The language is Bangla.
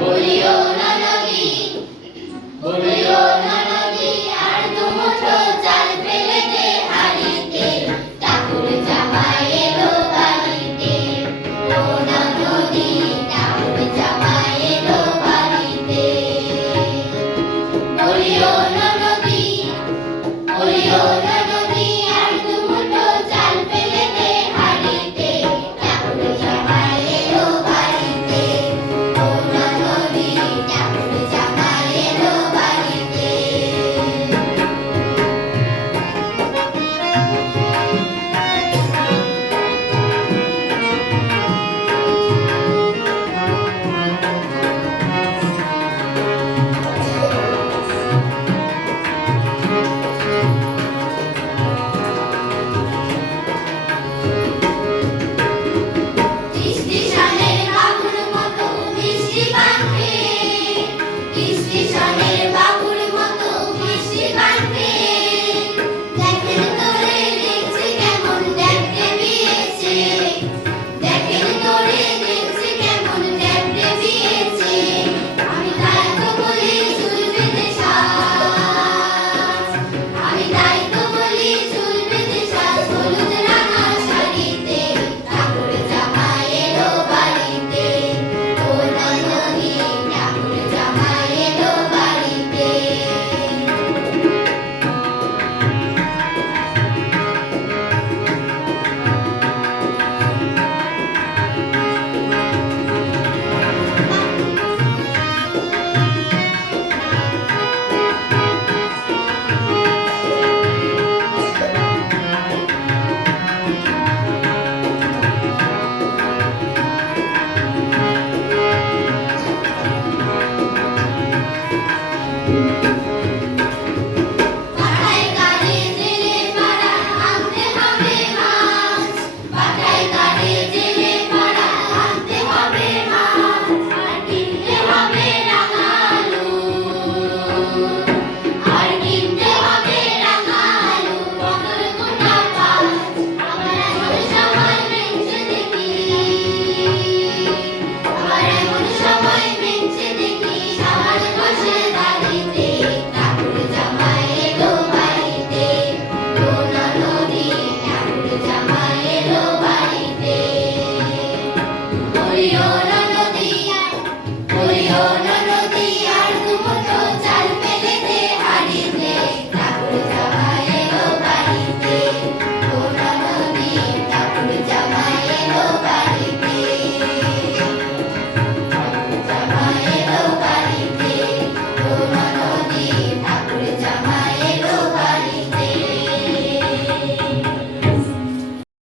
বলিও না নদী বলিও না নদী আর দুমুঠো চাল ফেলে দে হারিতে ঠাকুর জামাই এলো বাড়িতে। ও না নদী